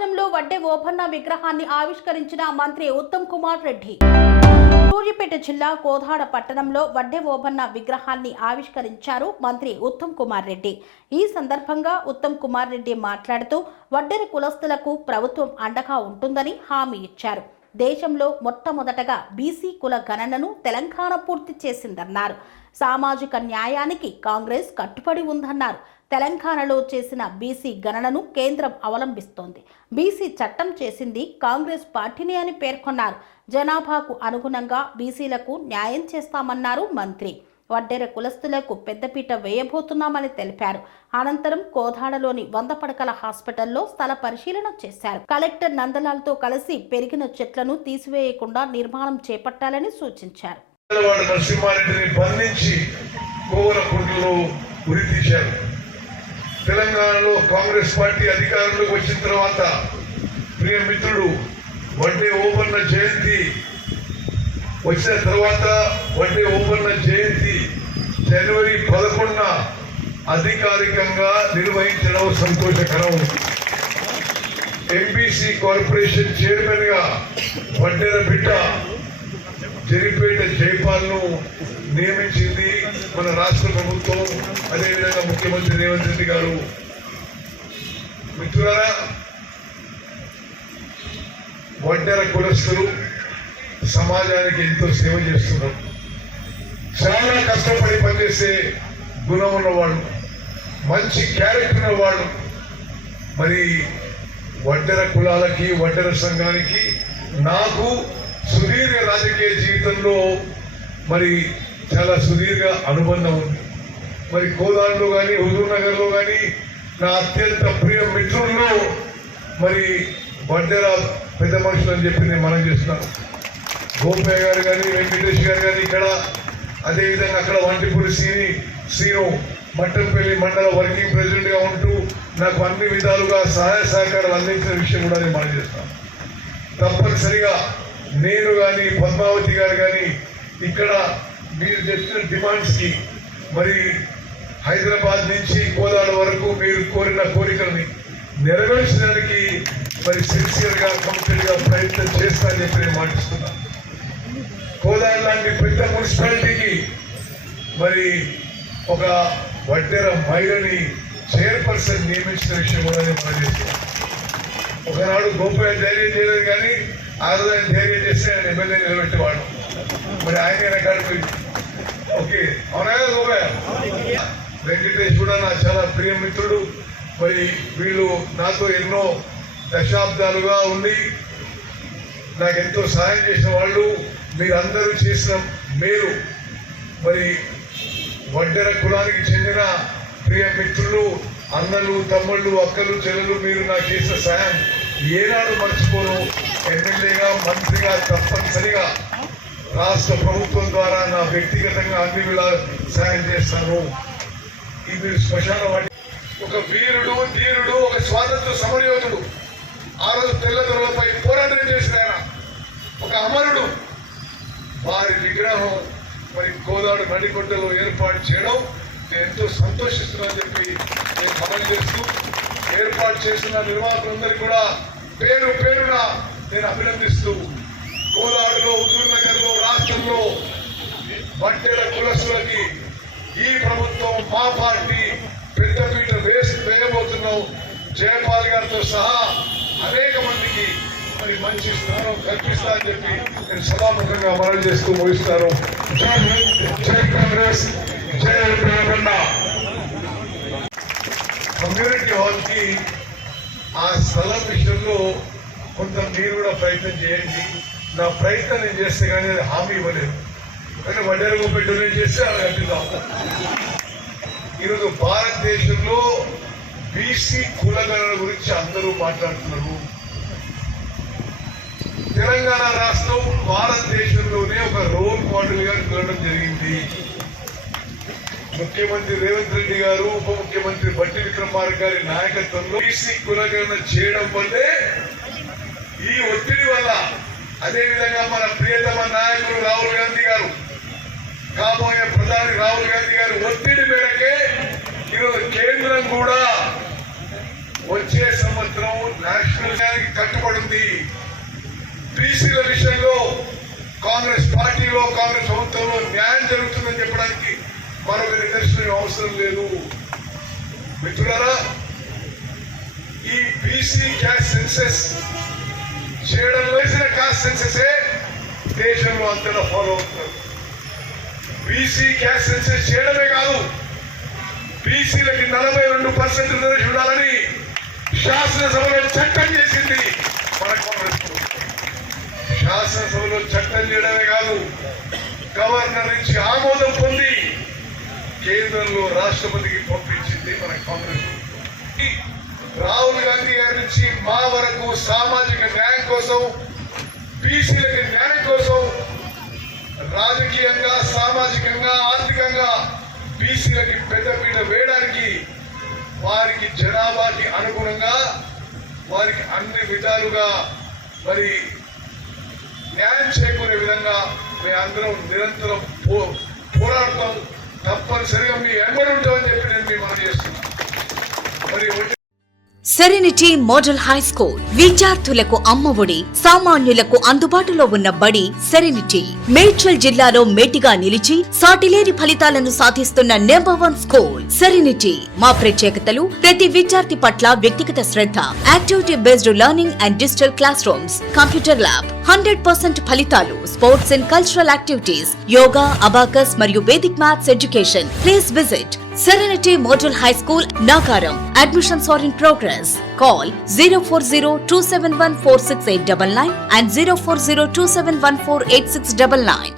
పట్టణంలో వడ్డే ఓబన్న విగ్రహాన్ని ఆవిష్కరించిన మంత్రి ఉత్తమ్ కుమార్ రెడ్డి. సూర్యాపేట జిల్లా కోదాడ పట్టణంలో వడ్డే ఓబన్న విగ్రహాన్ని ఆవిష్కరించారు మంత్రి ఉత్తమ్ కుమార్ రెడ్డి. ఈ సందర్భంగా ఉత్తమ్ కుమార్ రెడ్డి మాట్లాడుతూ వడ్డెర కులస్తులకు ప్రభుత్వం అండగా ఉంటుందని హామీ ఇచ్చారు. దేశంలో మొట్టమొదటగా బీసీ కుల గణనను తెలంగాణ పూర్తి చేసిందన్నారు. సామాజిక న్యాయానికి కాంగ్రెస్ కట్టుబడి ఉందన్నారు. తెలంగాణలో చేసిన బీసీ గణనను కేంద్రం అవలంబిస్తోంది. బీసీ చట్టం చేసింది కాంగ్రెస్ పార్టీని అని పేర్కొన్నారు. జనాభాకు అనుగుణంగా బీసీలకు న్యాయం చేస్తామన్నారు మంత్రి. వడ్డెర కులస్తులకు పెద్దపీట వేయబోతున్నామని తెలిపారు. అనంతరం కోదాడలోని 100 పడకల హాస్పిటల్లో స్థల పరిశీలన చేశారు. కలెక్టర్ నందలాల్తో కలిసి పెరిగిన చెట్లను తీసివేయకుండా నిర్మాణం చేపట్టాలని సూచించారు. తెలంగాణలో కాంగ్రెస్ పార్టీ అధికారంలోకి వచ్చిన తర్వాత ప్రియ మిత్రుడు వడ్డే ఓబన్న జయంతి వచ్చిన తర్వాత వడ్డే ఓబన్న జయంతి జనవరి 11న అధికారికంగా నిర్వహించడం సంతోషకరం. ఎంబీసీ కార్పొరేషన్ చైర్మన్ గా వడ్డెర బిడ్డ జరిపేట జైపాల్ను నియమించింది మన రాష్ట్ర ప్రభుత్వం, అదేవిధంగా ముఖ్యమంత్రి రేవంత్ రెడ్డి గారు. మిత్రులారా, వడ్డెర కులస్తులు సమాజానికి ఎంతో సేవ చేస్తున్నారు. చాలా కష్టపడి పనిచేసే గుణం ఉన్నవాళ్ళు, మంచి క్యారెక్టర్ ఉన్నవాళ్ళు. మరి వడ్డెర కులాలకి, వడ్డెర సంఘానికి నాకు సుదీర్ఘ రాజకీయ జీవితంలో మరి చాలా సుదీర్ఘ అనుబంధం ఉంది. మరి కోదాడలో కానీ, హుజూర్ నగర్ లో కానీ నా అత్యంత ప్రియ మిత్రుల్లో మరి వడ్డెర పెద్ద మనుషులు అని చెప్పి నేను మనం చేస్తున్నాను. గోపయ్య గారు కానీ, వెంకటేష్ గారు కానీ ఇక్కడ, అదేవిధంగా అక్కడ వంటిపూడి శ్రీను మట్టంపల్లి మండల వర్కింగ్ ప్రెసిడెంట్ గా ఉంటూ నాకు అన్ని విధాలుగా సహాయ సహకారాలు అందించిన విషయం కూడా నేను మనం చేస్తాను. తప్పనిసరిగా నేను కానీ, పద్మావతి గారు కానీ ఇక్కడ మీరు చెప్పిన డిమాండ్స్ కి మరి హైదరాబాద్ నుంచి కోదాడ వరకు మీరు కోరిన కోరికల్ని నెరవేర్చడానికి మరి సిన్సియర్ గా, కమిటెడ్ గా ప్రయత్నం చేస్తానని చెప్పి నేను మాటిస్తున్నాను. కోదాడ లాంటి పెద్ద మున్సిపాలిటీకి మరి ఒక వడ్డెర మహిళని చైర్పర్సన్ నియమించిన విషయం కూడా నేను మాటిస్తున్నాను. ఒకనాడు గోపయ్య ధైర్యం చేయలేదు కానీ ఆ రోజు ఆయన ధైర్యం చేస్తే ఆయన ఎమ్మెల్యే నిలబెట్టేవాడు. మరి ఆయన కాడికి ఓకే అవునా గోపయ్య. వెంకటేష్ కూడా నా చాలా ప్రియ మిత్రుడు. మరి వీళ్ళు నాతో ఎన్నో దశాబ్దాలుగా ఉండి నాకు ఎంతో సహాయం చేసిన వాళ్ళు. మీరందరూ చేసిన మేలు, మరి వడ్డెర కులానికి చెందిన ప్రియ మిత్రులు, అన్నలు, తమ్ముళ్ళు, అక్కలు, చెల్లెలు, మీరు నాకు చేసిన సహాయం ఏనాడు మర్చిపోను. ఎమ్మెల్యేగా, మంత్రిగా తప్పనిసరిగా రాష్ట్ర ప్రభుత్వం ద్వారా నా వ్యక్తిగతంగా అన్ని వేళ సహాయం చేస్తాను. ఇది శ్మశాన వాటి ఒక వీరుడు, ధీరుడు, ఒక స్వాతంత్ర సమరయోధుడు. ఆ రోజు తెల్లదొరలపై పోరాటం చేసిన ఆయన ఒక అమరుడు. వారి విగ్రహం మరి కోదాడు నడికొండలో ఏర్పాటు చేయడం నేను ఎంతో సంతోషిస్తున్నానని చెప్పి నేను మనం చేస్తూ ఏర్పాటు చేస్తున్న నిర్వాహకులందరికీ కూడా పేరు పేరున నేను అభినందిస్తూ కోదాడులో, హుజూర్ నగర్ లో, రాష్ట్రంలో వడ్డెర కులస్తులకి ఈ ప్రభుత్వం, మా పార్టీ పెద్దపీట వేయబోతున్నాం. జయపాల్ గారితో సహా అనేక మందికి మరి మంచి స్థానం కల్పిస్తానని చెప్పి నేను సభాముఖంగా మనవి చేస్తూ ముగిస్తాను. జై హింద్, జై కాంగ్రెస్, జై తెలంగాణ. కమ్యూనిటీ హాల్ కి ఆ స్థలం విషయంలో కొంత మీరు కూడా ప్రయత్నం చేయండి. నా ప్రయత్నం నేను చేస్తే కానీ అది హామీ ఇవ్వలేదు. కానీ వడ్డెర గోపి డొనేట్ చేస్తే అలా కట్టిద్దాం. ఈరోజు భారతదేశంలో బీసీ కులగణన గురించి అందరూ మాట్లాడుతున్నారు. తెలంగాణ రాష్ట్రం భారతదేశంలోనే ఒక రోల్ మోడల్ గా నిలవడం జరిగింది. ముఖ్యమంత్రి రేవంత్ రెడ్డి గారు, ఉప ముఖ్యమంత్రి బట్టి విక్రమార్క గారి నాయకత్వంలో బీసీ కులగణన చేయడం వల్లే ఈ ఒత్తిడి వల్ల, అదేవిధంగా మన ప్రియతమ నాయకులు రాహుల్ గాంధీ గారు, కాబోయే ప్రధాని రాహుల్ గాంధీ గారు ఒత్తిడి మేరకే ఈరోజు కేంద్రం కూడా వచ్చే సంవత్సరం నేషనల్ పరిష్కరించడానికి కట్టుబడింది. బీసీల విషయంలో కాంగ్రెస్ పార్టీలో కాంగ్రెస్ ప్రభుత్వంలో న్యాయం జరుగుతుందని చెప్పడానికి మరొక నిదర్శనం అవసరం లేదు. మిత్రులారా, ఈ బీసీ క్యాస్ట్ సెన్సెస్ చేయడం వేసిన క్యాస్ట్ సెన్సెసే దేశంలో అంతటా ఫాలో అవుతున్నారు. బీసీ క్యాస్ట్ సెన్సెస్ చేయడమే కాదు, బీసీలకి 42% రిజర్వేషన్ ఉండాలని శాసనసభలో చట్టం చేసింది మన కాంగ్రెస్ ప్రభుత్వం. శాసనసభలో చట్టం చేయడమే కాదు, గవర్నర్ నుంచి ఆమోదం పొంది కేంద్రంలో రాష్ట్రపతికి పంపించింది మన కాంగ్రెస్ ప్రభుత్వం. రాహుల్ గాంధీ గారి నుంచి మా వరకు సామాజిక న్యాయం కోసం, బీసీలకి న్యాయం కోసం రాజకీయంగా, సామాజికంగా, ఆర్థికంగా బీసీలకి పెద్దపీట వేయడానికి, వారికి జనాభాకి అనుగుణంగా వారికి అన్ని విధాలుగా మరి న్యాయం చేకూరే విధంగా మేమందరం నిరంతరం పోరాడతాం. తప్పనిసరిగా మీ వెంబడి ఉంటామని చెప్పి నేను మీ మనం చేస్తున్నాను. మరి సెరెనిటీ మోడల్ హై స్కూల్ విద్యార్థులకు అమ్మఒడి, సామాన్యులకు అందుబాటులో ఉన్న బడి సెరెనిటీ. మేడ్చల్ జిల్లాలో మేటిగా నిలిచి సాటిలేని ఫలితాలను సాధిస్తున్న నంబర్ 1 స్కూల్ సెరెనిటీ. మా ప్రత్యేకతలు: ప్రతి విద్యార్థి పట్ల వ్యక్తిగత శ్రద్ధ, activity based learning and digital classrooms, computer lab, 100% ఫలితాలు, sports and cultural activities, yoga, abacus మరియు Vedic maths education. Please visit Serenity Model High School, Nagaram. Admissions are in progress. Call 040-271-46899 and 040-271-48699.